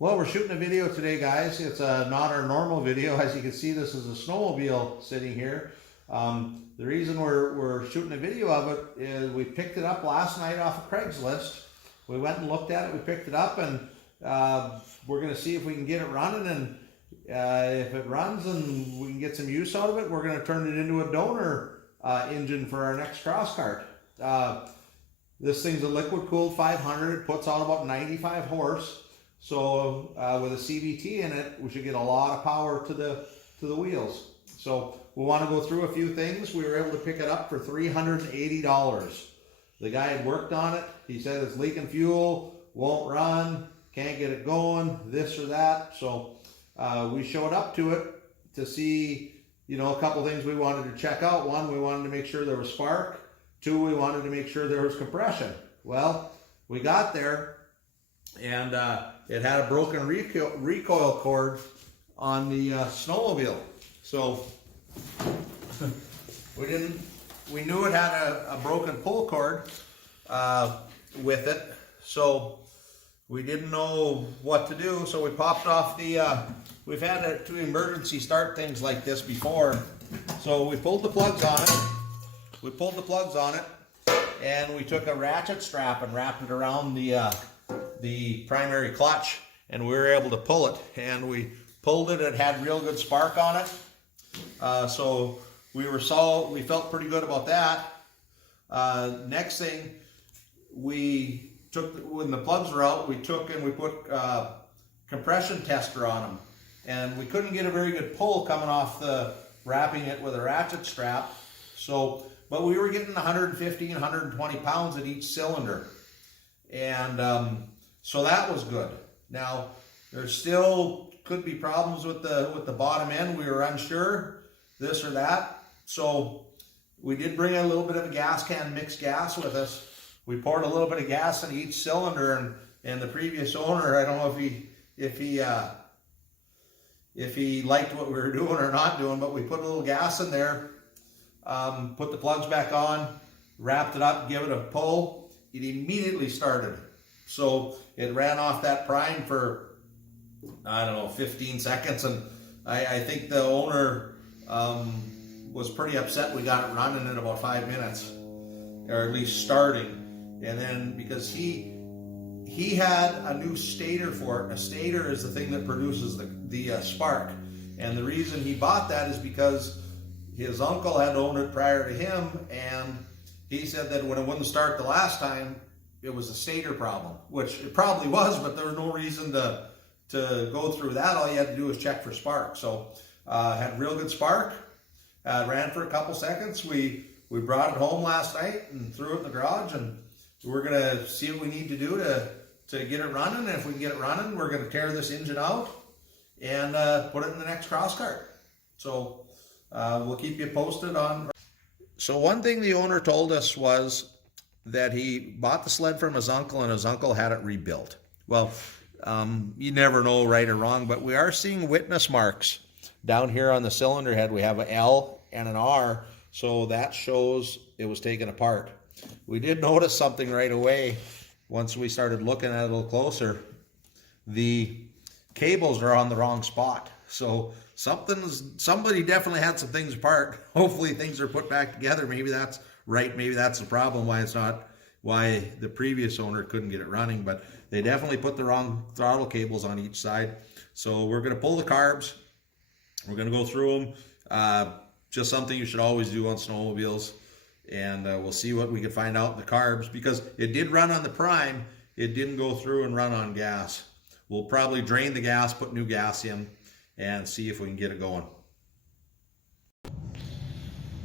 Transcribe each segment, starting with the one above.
Well, we're shooting a video today, guys. It's not our normal video. As you can see, this is a snowmobile sitting here. The reason we're shooting a video of it is we picked it up last night off of Craigslist. We went and looked at it, we picked it up, and we're going to see if we can get it running. And if it runs and we can get some use out of it, we're going to turn it into a donor engine for our next Crosskart. This thing's a liquid-cooled 500. It puts out about 95 horse. So with a CVT in it, we should get a lot of power to the wheels. So we want to go through a few things. We were able to pick it up for $380. The guy had worked on it. He said it's leaking fuel, won't run, can't get it going, this or that. So we showed up to it to see, a couple things we wanted to check out. One, we wanted to make sure there was spark. Two, we wanted to make sure there was compression. Well, we got there, and it had a broken recoil cord on the snowmobile. So we knew it had a broken pull cord with it, so we didn't know what to do. So we popped off we've had to emergency start things like this before. So we pulled the plugs on it. And we took a ratchet strap and wrapped it around the primary clutch, and we were able to pull it. And we pulled it. It had real good spark on it. So we felt pretty good about that. Next thing, we took, when the plugs were out, we took and we put compression tester on them, and we couldn't get a very good pull coming off wrapping it with a ratchet strap. But we were getting 150 and 120 pounds at each cylinder. And so that was good. Now, there still could be problems with the bottom end. We were unsure, this or that. So we did bring a little bit of a gas can, mixed gas with us. We poured a little bit of gas in each cylinder, and the previous owner, I don't know if he liked what we were doing or not doing, but we put a little gas in there. Put the plugs back on, wrapped it up, give it a pull. It immediately started. So it ran off that prime for, 15 seconds. And I think the owner was pretty upset we got it running in about 5 minutes, or at least starting. And then because he had a new stator for it. A stator is the thing that produces the spark. And the reason he bought that is because his uncle had owned it prior to him, and he said that when it wouldn't start the last time, it was a stator problem, which it probably was, but there was no reason to go through that. All you had to do was check for spark. So had real good spark, ran for a couple seconds. We brought it home last night and threw it in the garage, and we're gonna see what we need to do to get it running. And if we can get it running, we're gonna tear this engine out and put it in the next Crosskart. So we'll keep you posted on. So one thing the owner told us was that he bought the sled from his uncle, and his uncle had it rebuilt. Well, you never know right or wrong, but we are seeing witness marks down here on the cylinder head. We have an L and an R, so that shows it was taken apart. We did notice something right away once we started looking at it a little closer. The cables are on the wrong spot. So somebody definitely had some things apart. Hopefully things are put back together. Maybe that's right. Maybe that's the problem why the previous owner couldn't get it running. But they definitely put the wrong throttle cables on each side. So we're going to pull the carbs. We're going to go through them. Just something you should always do on snowmobiles. And we'll see what we can find out in the carbs, because it did run on the prime. It didn't go through and run on gas. We'll probably drain the gas, put new gas in, and see if we can get it going.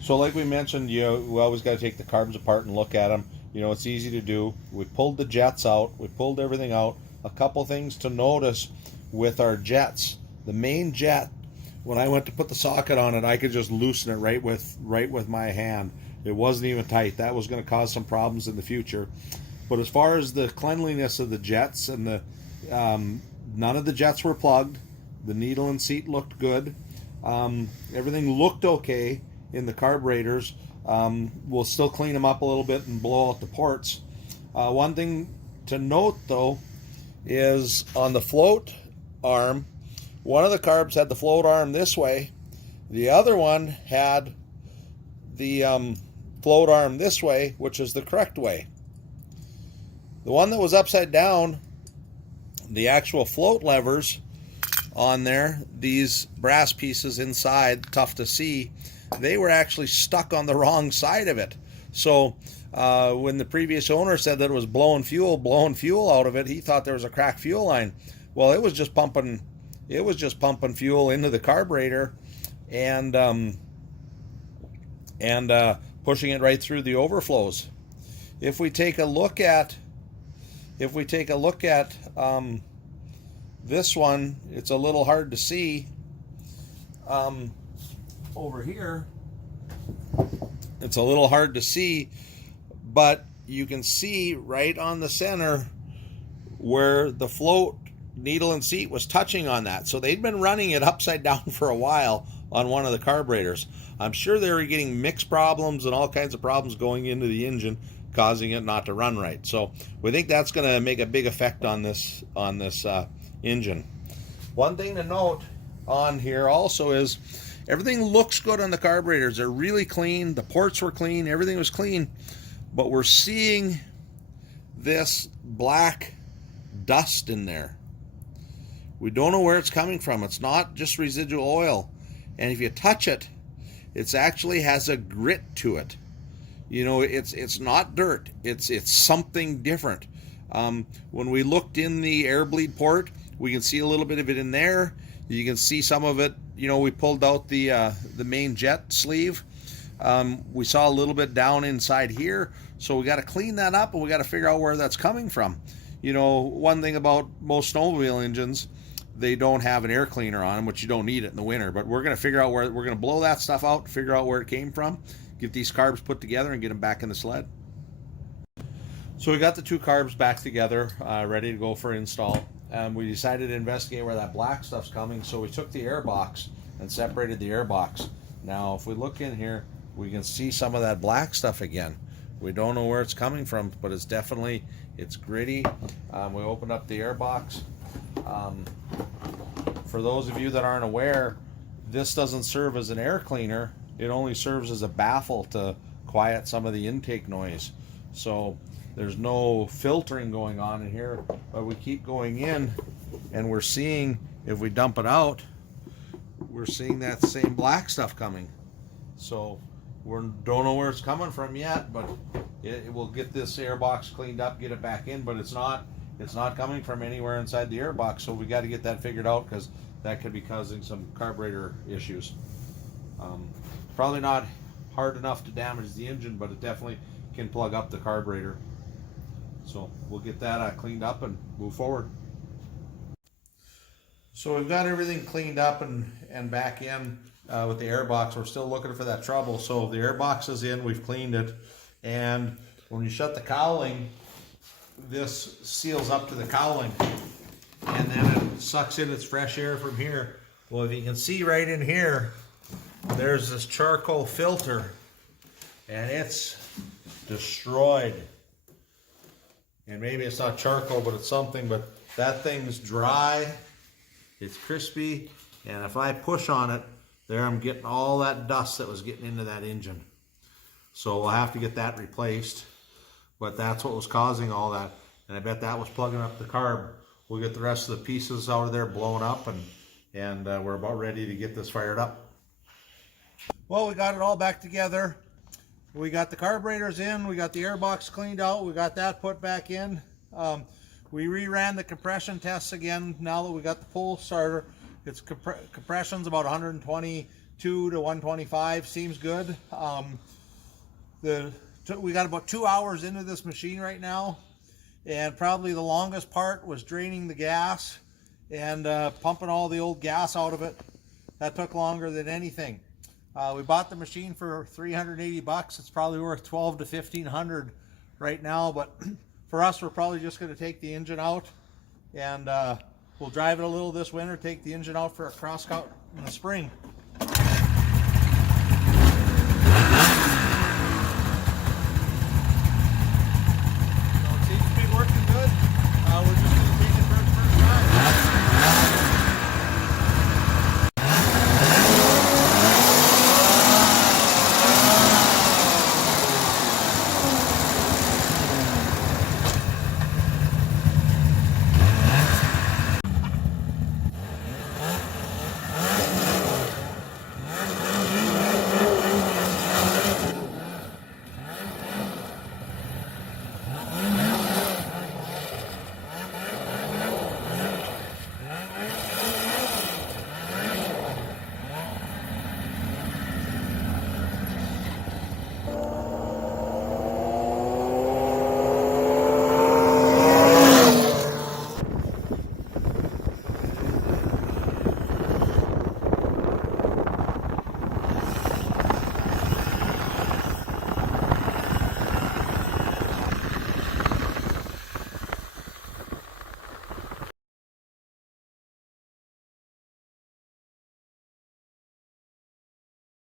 So like we mentioned, we always got to take the carbs apart and look at them. It's easy to do. We pulled the jets out. We pulled everything out. A couple things to notice with our jets. The main jet, when I went to put the socket on it, I could just loosen it right with my hand. It wasn't even tight. That was going to cause some problems in the future. But as far as the cleanliness of the jets, and none of the jets were plugged. The needle and seat looked good. Everything looked okay in the carburetors. We'll still clean them up a little bit and blow out the ports. One thing to note though is on the float arm. One of the carbs had the float arm this way. The other one had the float arm this way, which is the correct way. The one that was upside down, the actual float levers on there, these brass pieces inside, tough to see, they were actually stuck on the wrong side of it. So when the previous owner said that it was blowing fuel out of it, he thought there was a cracked fuel line. Well, it was just pumping fuel into the carburetor and pushing it right through the overflows. If we take a look at this one, it's a little hard to see over here. It's a little hard to see, but you can see right on the center where the float needle and seat was touching on that. So they'd been running it upside down for a while on one of the carburetors. I'm sure they were getting mix problems and all kinds of problems going into the engine, causing it not to run right. So we think that's going to make a big effect on this engine. One thing to note on here also is everything looks good on the carburetors. They're really clean. The ports were clean. Everything was clean. But we're seeing this black dust in there. We don't know where it's coming from. It's not just residual oil. And if you touch it, it actually has a grit to it. You know, it's not dirt. It's something different. When we looked in the air bleed port, we can see a little bit of it in there. You can see some of it. You know, we pulled out the main jet sleeve. We saw a little bit down inside here. So we got to clean that up, and we got to figure out where that's coming from. You know, one thing about most snowmobile engines, they don't have an air cleaner on them, which you don't need it in the winter. But we're going to figure out where we're going to blow that stuff out, figure out where it came from, get these carbs put together, and get them back in the sled. So we got the two carbs back together, ready to go for install. We decided to investigate where that black stuff's coming, so we took the air box and separated the air box. Now, if we look in here, we can see some of that black stuff again. We don't know where it's coming from, but it's definitely, it's gritty. We opened up the air box. For those of you that aren't aware, this doesn't serve as an air cleaner. It only serves as a baffle to quiet some of the intake noise. So there's no filtering going on in here, but we keep going in and we're seeing, if we dump it out, we're seeing that same black stuff coming. So we don't know where it's coming from yet, but it will get this air box cleaned up, get it back in, but it's not coming from anywhere inside the air box. So we got to get that figured out, because that could be causing some carburetor issues. Probably not hard enough to damage the engine, but it definitely can plug up the carburetor. So we'll get that cleaned up and move forward. So we've got everything cleaned up and back in with the air box. We're still looking for that trouble. So the air box is in, we've cleaned it, and when you shut the cowling, this seals up to the cowling, and then it sucks in its fresh air from here. Well, if you can see right in here, there's this charcoal filter, and it's destroyed. And maybe it's not charcoal, but it's something, but that thing's dry, it's crispy, and if I push on it, there I'm getting all that dust that was getting into that engine. So we'll have to get that replaced, but that's what was causing all that. And I bet that was plugging up the carb. We'll get the rest of the pieces out of there blown up, and we're about ready to get this fired up. Well, we got it all back together. We got the carburetors in, we got the air box cleaned out, we got that put back in. We reran the compression tests again now that we got the pull starter. Its compression's about 122 to 125, seems good. We got about 2 hours into this machine right now, and probably the longest part was draining the gas and pumping all the old gas out of it. That took longer than anything. We bought the machine for $380. It's probably worth $1,200 to $1,500 right now, but for us, we're probably just going to take the engine out, and we'll drive it a little this winter, take the engine out for a Crosskart in the spring.